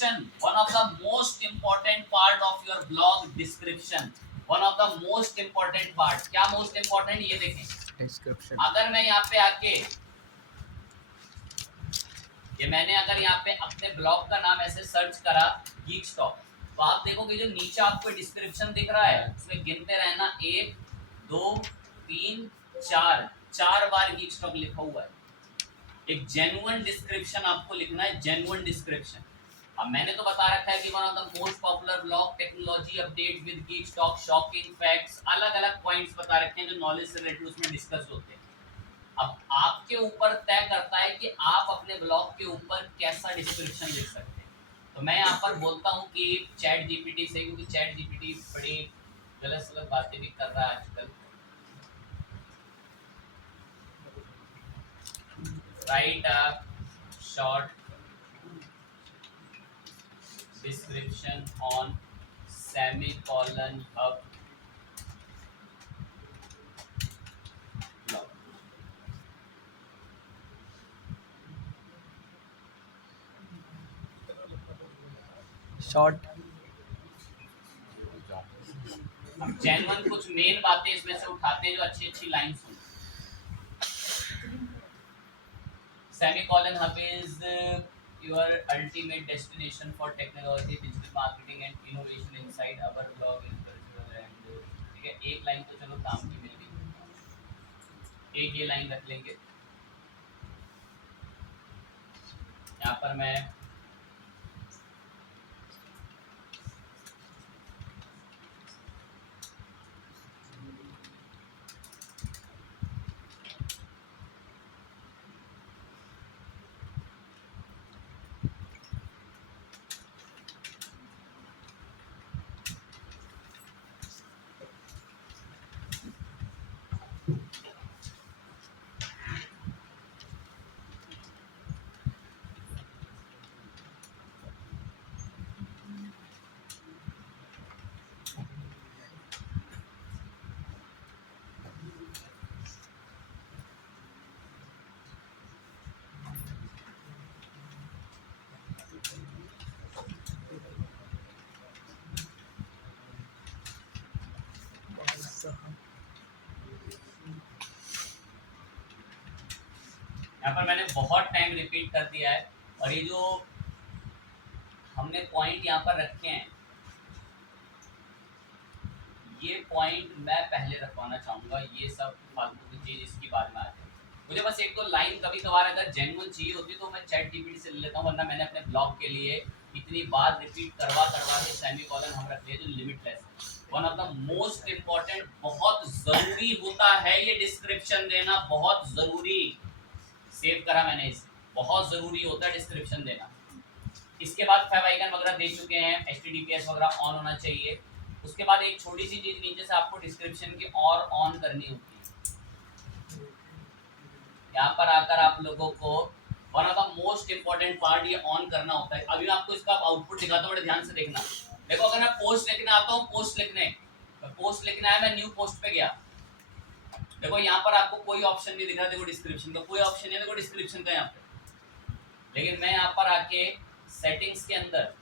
description, one of the most important part of your blog, description, one of the most important part. क्या most important, ये देखें description. अगर मैं यहाँ पे आके मैंने अगर यहाँ पे अपने ब्लॉग का नाम ऐसे सर्च करा गीक स्टॉक, तो आप देखोगे जो नीचे आपको डिस्क्रिप्शन दिख रहा है उसमें गिनते रहना 1 2 3 4 4 बार गीक स्टॉक लिखा हुआ है। एक जेन्युइन डिस्क्रिप्शन आपको लिखना है, जेन्युइन डिस्क्रिप्शन। अब मैंने तो बता रखा है कि one of the most popular blog, technology update with geek stock, shocking facts, अलग अलग पॉइंट्स बता रखे हैं जो नॉलेज से रिलेटेड उसमें डिस्कस होते हैं। अब आपके ऊपर तय करता है कि आप अपने ब्लॉग के ऊपर कैसा डिस्क्रिप्शन लिख सकते हैं। तो मैं यहाँ पर बोलता हूँ कि चैट जीपीटी से, क्योंकि चैट जीपीटी बड़ी गलत सलत बातें भी कर रहा है आजकल। Right a short description on semicolon hub blog. Short. अब जेन्युइन कुछ मेन बातें इसमें से उठाते हैं जो अच्छी अच्छी लाइंस हों। Semicolon hub is your ultimate destination for technology, digital marketing and innovation inside our blog is cultural and ठीक है। एक लाइन तो चलो काम की मिल गई, एक ये लाइन रख लेंगे। यहाँ पर मैं यहाँ पर मैंने बहुत टाइम रिपीट कर दिया है, और ये जो हमने पॉइंट यहाँ पर रखे हैं, ये पॉइंट मैं पहले रखवाना चाहूँगा। ये सब फालतू की चीज़ इसकी बाद में आती है। मुझे बस एक तो लाइन कभी कभार अगर जेन्युइन चाहिए होती तो मैं चैट जीपीटी से ले लेता हूँ, वरना मैंने अपने ब्लॉग के लिए इतनी बार रिपीट करवा के सेमीकोलन हम रख लिए जो लिमिटलेस है। One of the most important, बहुत ज़रूरी होता है ये डिस्क्रिप्शन देना, बहुत ज़रूरी। सेव करा मैंने इसे, बहुत ज़रूरी होता है डिस्क्रिप्शन देना। इसके बाद फेवाइकन वगैरह दे चुके हैं, HTTPS वगैरह ऑन होना चाहिए। उसके बाद एक छोटी सी चीज़ नीचे से आपको डिस्क्रिप्शन की और ऑन करनी होती है। यहाँ पर आकर आप लोगों को one of the most important part ये ऑन करना होता है। अभी मैं आपको इसका आउटपुट दिखाता हूँ, बड़े ध्यान से देखना। देखो अगर मैं पोस्ट लिखने आता हूँ, पोस्ट लिखने आया, मैं न्यू पोस्ट पे गया, देखो यहाँ पर आपको कोई ऑप्शन नहीं दिख रहा। देखो डिस्क्रिप्शन का कोई ऑप्शन नहीं है, देखो डिस्क्रिप्शन का यहाँ पे। लेकिन मैं यहाँ पर आके सेटिंग्स के अंदर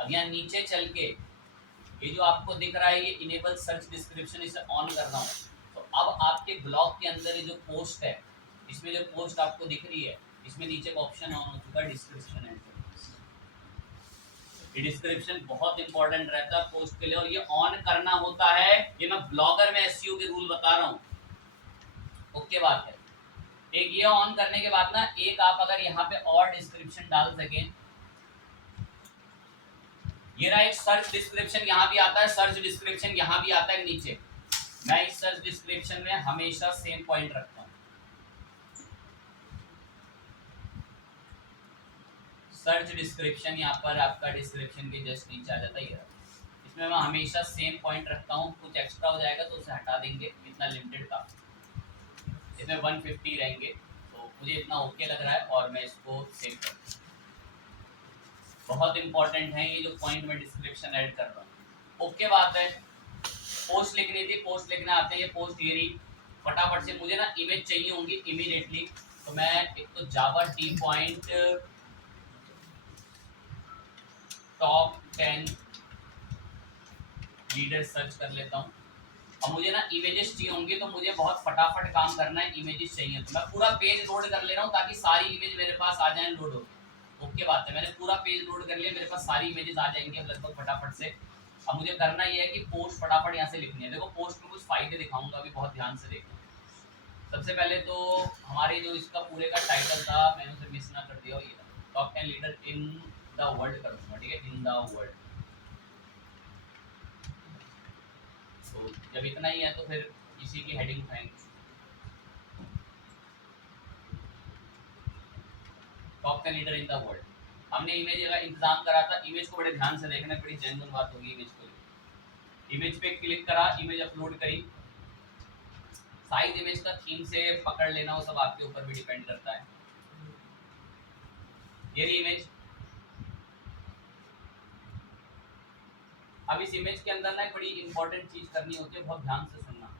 अब यहाँ नीचे चल के ये जो आपको दिख रहा है ये इनेबल सर्च डिस्क्रिप्शन, इसे ऑन करना हो तो अब आपके ब्लॉग के अंदर ये जो पोस्ट है, इसमें जो पोस्ट आपको दिख रही है, इसमें नीचे का ऑप्शन ऑन हो चुका है डिस्क्रिप्शन है। ये डिस्क्रिप्शन बहुत इंपॉर्टेंट रहता है पोस्ट के लिए, और ये ऑन करना होता है। ये मैं ब्लॉगर में एसईओ के रूल बता रहा हूँ। ओके बात है। एक ये ऑन करने के बाद ना, एक आप अगर यहाँ पे और डिस्क्रिप्शन डाल सकें, ये रहा एक सर्च डिस्क्रिप्शन, यहाँ भी आता है सर्च डिस्क्रिप्शन, यहाँ भी आता है नीचे। मैं इस सर्च डिस्क्रिप्शन में हमेशा सेम पॉइंट रखता हूँ। सर्च डिस्क्रिप्शन यहाँ पर आपका डिस्क्रिप्शन के जस्ट नीचे आ जाता है। इसमें मैं हमेशा सेम पॉइंट रखता हूँ। कुछ एक्स्ट्रा हो जाएगा तो उसे हटा देंगे, इतना लिमिटेड था। इसमें 150 रहेंगे, तो मुझे इतना ओके लग रहा है और मैं इसको सेव कर दूँ। बहुत इंपॉर्टेंट है ये जो पॉइंट में डिस्क्रिप्शन ऐड कर रहा हूँ। ओके बात है। पोस्ट लिखनी थी, पोस्ट लिखना आते हैं, ये पोस्ट ये रही। फटाफट से मुझे ना इमेज चाहिए होंगी इमीडिएटली, तो मैं एक तो Java T Point top 10 leader search कर लेता हूँ। और मुझे ना इमेजेस चाहिए होंगे, तो मुझे बहुत फटाफट काम करना है, इमेजेस चाहिए तो मैं पूरा पेज लोड कर ले रहा हूँ ताकि सारी इमेज मेरे पास आ जाए लोड हो। ओके बात है, मैंने पूरा पेज लोड कर लिया, मेरे पास सारी इमेजेस आ जाएंगी अब लगभग फटाफट से। अब मुझे करना ये है कि पोस्ट फटाफट यहाँ से लिखनी है। देखो पोस्ट में कुछ फायदे दिखाऊंगा अभी, बहुत ध्यान से देखना। सबसे पहले तो हमारे जो इसका पूरे का टाइटल था मैंने उसे मिस ना कर दिया, ये top 10 leader in the world कर दूंगा, ठीक है, इन द वर्ल्ड। तो जब इतना ही है तो फिर इसी की हेडिंग उठाएंगे, top 10 leader in the world. हमने इमेज का इंतजाम करा था, इमेज को बड़े ध्यान से देखना, बड़ी जेन्युइन बात होगी इमेज को। इमेज पे क्लिक करा, इमेज अपलोड करी। साइज इमेज का थीम से पकड़ लेना, वो सब आपके ऊपर भी डिपेंड करता है। ये रही इमेज। अब इस इमेज के अंदर ना एक बड़ी इंपॉर्टेंट चीज करनी होती है, बहुत ध्यान से सुनना।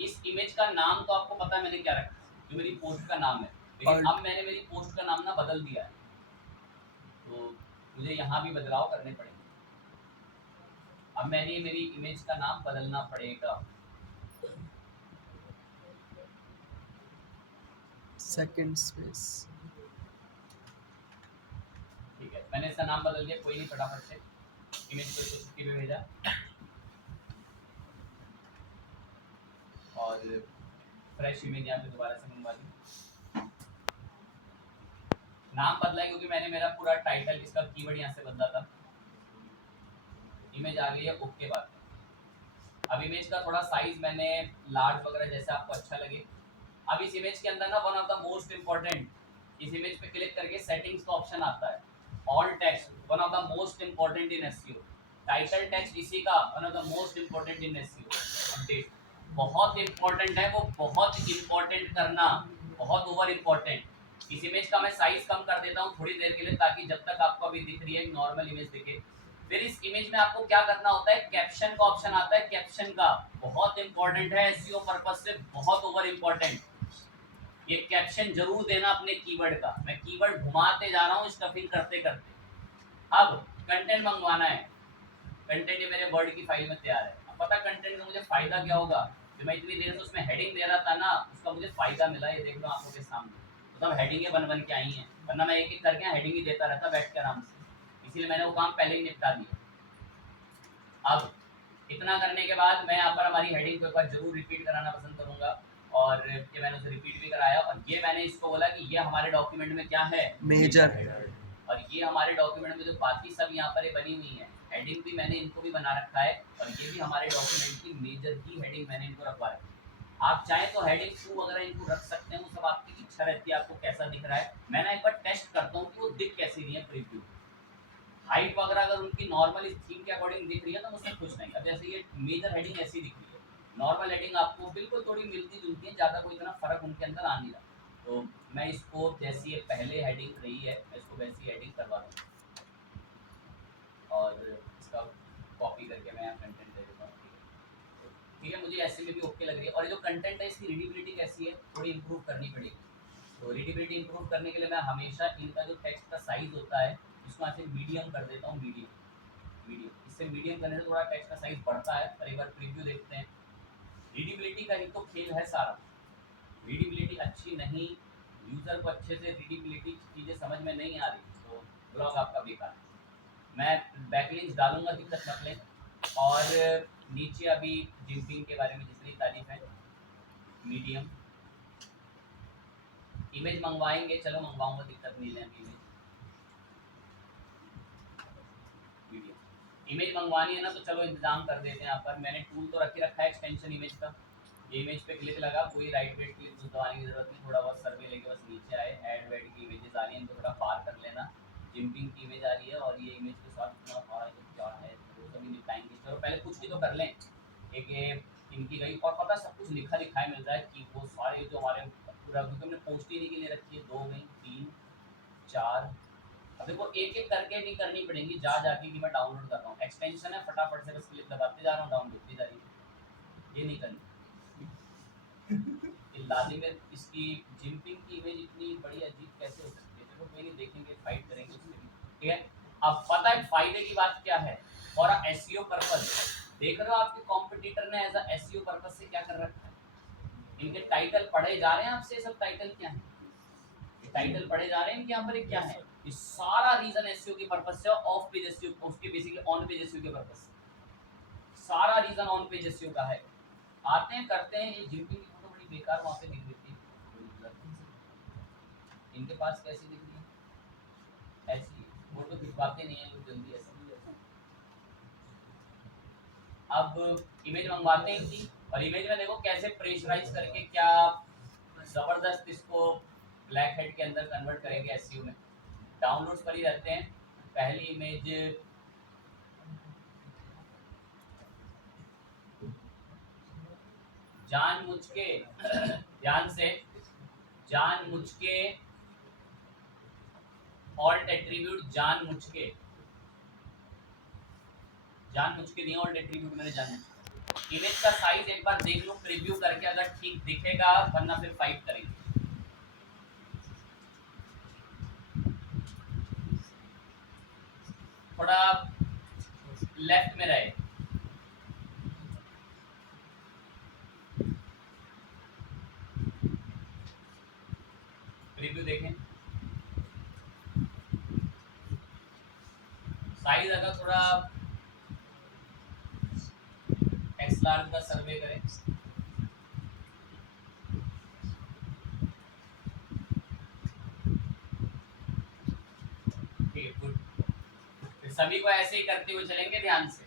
इस इमेज का नाम तो आपको पता है मैंने क्या रखा है, जो मेरी पोस्ट का नाम है, लेकिन अब मैंने मेरी पोस्ट का नाम ना बदल दिया है, तो मुझे यहाँ भी बदलाव करने पड़ेंगे। अब मैंने मेरी इमेज का नाम बदलना पड़ेगा। सेकंड स्पेस, ठीक है, मैंने इसका नाम बदल दिया, कोई नहीं, फटाफट से इमेज को इसको छुट्टी पे भेजा और फ्रेश इमेज यहाँ पे दोबारा से मंगवा दी। नाम बदला है क्योंकि मैंने मेरा पूरा टाइटल इसका कीवर्ड यहाँ से बदला था। इमेज आ गई है, ओके बात है। अब इमेज का थोड़ा साइज मैंने लार्ज वगैरह जैसे आपको अच्छा लगे। अब इस इमेज के अंदर ना one of the most important, इस इमेज पे क्लिक करके सेटिंग्स का ऑप्शन आता है, all text, one of the most important in SEO. Title text इसी का one of the most important in SEO. Update बहुत इंपॉर्टेंट है, वो बहुत इंपॉर्टेंट करना, बहुत ओवर इंपॉर्टेंट। इस इमेज का मैं साइज कम कर देता हूँ थोड़ी देर के लिए, ताकि जब तक आपको अभी दिख रही है नॉर्मल इमेज दिखे। फिर इस इमेज में आपको क्या करना होता है, कैप्शन का ऑप्शन आता है। कैप्शन का बहुत इंपॉर्टेंट है, एसईओ पर्पस से बहुत ओवर इंपॉर्टेंट। ये कैप्शन जरूर देना अपने कीवर्ड का। मैं कीवर्ड घुमाते जा रहा हूँ स्टफिंग करते करते। अब कंटेंट मंगवाना है, कंटेंट ये मेरे वर्ड की फाइल में तैयार है। अब पता कंटेंट का मुझे फायदा क्या होगा, जो मैं इतनी देर से उसमें हेडिंग दे रहा था ना, उसका मुझे फायदा मिला, ये देख लो आंखों के सामने। मतलब हेडिंगें बन बन के आई हैं, वरना मैं एक एक करके हेडिंग ही देता रहता बैठ के आराम से, इसीलिए मैंने वो काम पहले ही निपटा दिया। अब इतना करने के बाद मैं यहाँ पर हमारी हेडिंग को एक बार जरूर रिपीट कराना पसंद करूंगा, और ये मैंने उसे रिपीट भी कराया, और ये मैंने इसको बोला कि ये हमारे डॉक्यूमेंट में क्या है, मेजर, और ये हमारे डॉक्यूमेंट में जो बाकी सब यहाँ पर बनी हुई है हेडिंग भी मैंने इनको भी बना रखा है, और ये भी हमारे डॉक्यूमेंट की मेजर की हेडिंग मैंने इनको रखवा रखी है। आप चाहें तो हेडिंग 2 वगैरह इनको रख सकते हैं, वो सब आपकी इच्छा रहती है, आपको कैसा दिख रहा है। मैं ना एक बार टेस्ट करता हूँ कि वो दिख कैसी रही है प्रीव्यू। हाइट वगैरह अगर उनकी नॉर्मल इस थीम के अकॉर्डिंग दिख रही है तो मुझसे खुश नहीं। अब जैसे ये मेजर हेडिंग ऐसी दिख रही है, नॉर्मल हेडिंग आपको बिल्कुल थोड़ी मिलती जुलती है, ज़्यादा कोई इतना फर्क उनके अंदर आ नहीं रहा। तो मैं इसको जैसी ये पहले हेडिंग रही है मैं इसको वैसी हेडिंग करवा दूँ, और इसका कॉपी करके मैं यहाँ कंटेंट दे देता हूँ। ठीक है, मुझे ऐसे में भी ओके लग रही है। और ये जो कंटेंट है इसकी रीडेबिलिटी कैसी है, थोड़ी इंप्रूव करनी पड़ेगी। तो रीडेबिलिटी इंप्रूव करने के लिए मैं हमेशा इनका जो टेक्स्ट का साइज होता है इसको यहाँ से मीडियम कर देता हूँ, मीडियम। इससे मीडियम करने से थोड़ा टेक्स्ट का साइज बढ़ता है। और एक बार प्रीव्यू देखते हैं। रीडेबिलिटी का ही तो खेल है सारा। रीडेबिलिटी अच्छी नहीं, यूज़र को अच्छे से रीडेबिलिटी चीज़ें समझ में नहीं आ रही तो ब्लॉग आपका बेकार है। मैं बैकलिंक्स डालूंगा, दिक्कत मत लें। और नीचे अभी जिम्पिंग के बारे में जितनी तारीफ है, मीडियम। इमेज मंगवाएंगे, चलो मंगवाऊंगा, दिक्कत नहीं है। इमेज मंगवानी है ना, तो चलो इंतजाम कर देते हैं। यहाँ पर मैंने टूल तो रख ही रखा है एक्सटेंशन इमेज का। ये इमेज पे क्लिक लगा, पूरी राइट वेट क्लिक दबाने की जरूरत नहीं, थोड़ा बहुत सर्वे लेके बस नीचे आए। ऐड वेट की इमेजेस आ रही हैं, इनको थोड़ा पार कर लेना। जिम्पिंग की इमेज आ रही है, और ये इमेज के साथ इतना और क्या है वो सभी निपटाएंगे। चलो पहले कुछ भी तो कर लें। एक ये इनकी गई, और पता सब कुछ लिखा लिखाई मिल रहा है कि वो सारे जो हमारे पूरा, क्योंकि हमने पोस्ट ही नहीं के लिए रखी है। 2 गई, 3, 4। अब देखो एक एक करके नहीं करनी पड़ेगी, जा जाके कि मैं डाउनलोड कर रहा हूँ। एक्सटेंशन है, फटाफट से बस क्लिक दबाते जा रहा हूँ, डाउनलोड होती जा रही है। ये नहीं करनी। ये लाजिम है। इसकी जिम्पिंग की इमेज इतनी बड़ी अजीब कैसे हो सकती है? चलो कोई नहीं, देखेंगे, फाइट करेंगे उससे भी। ठीक है, अब पता है फायदे की बात क्या है, और एसईओ पर्पस देख रहे हो आपके कॉम्पिटिटर ने एज अ एसईओ पर्पस से क्या कर रखा है। इनके टाइटल पढ़े जा रहे हैं आपसे, सब टाइटल क्या है, ये टाइटल पढ़े जा रहे हैं इनके यहाँ पर, क्या है ये सारा रीजन एसईओ के पर्पस से, ऑफ पेज एसईओ उसके बेसिकली ऑन पेज एसईओ के पर्पस से, सारा रीजन ऑन पेज एसईओ का है। आते हैं करते हैं, ये जिनकी फोटो बड़ी बेकार वहां पे दिख रही थी, इनके पास कैसी दिख रही है, ऐसी फोटो खिंचवाते नहीं है लोग जल्दी ऐसे। अब इमेज मंगवाते हैं इनकी, और इमेज में देखो कैसे प्रेशराइज करके क्या जबरदस्त इसको ब्लैक हेड के अंदर कन्वर्ट करेंगे एसईओ में। डाउनलोड्स पर ही रहते हैं। पहली इमेज जानबूझ के ध्यान से, जानबूझ के ऑल्ट एट्रीब्यूट, जानबूझ के नहीं ऑल्ट एट्रीब्यूट मैंने जानबूझ। इमेज का साइज एक बार देख लो प्रीव्यू करके, अगर ठीक दिखेगा वरना फिर फाइट करेंगे। थोड़ा लेफ्ट में रहे, प्रीव्यू देखें, साइज अगर थोड़ा एक्सलार्ज का सर्वे करें, ठीक है गुड। सभी को ऐसे ही करते हुए चलेंगे ध्यान से,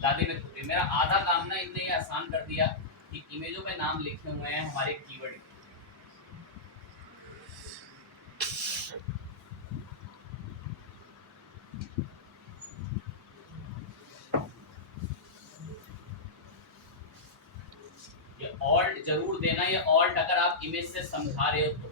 लादे में खुदे। मेरा आधा काम ना इतने ये आसान कर दिया कि इमेजों पे नाम लिखे हुए हैं हमारे कीवर्ड। ये ऑल्ट जरूर देना, ये ऑल्ट अगर आप इमेज से समझा रहे हो तो।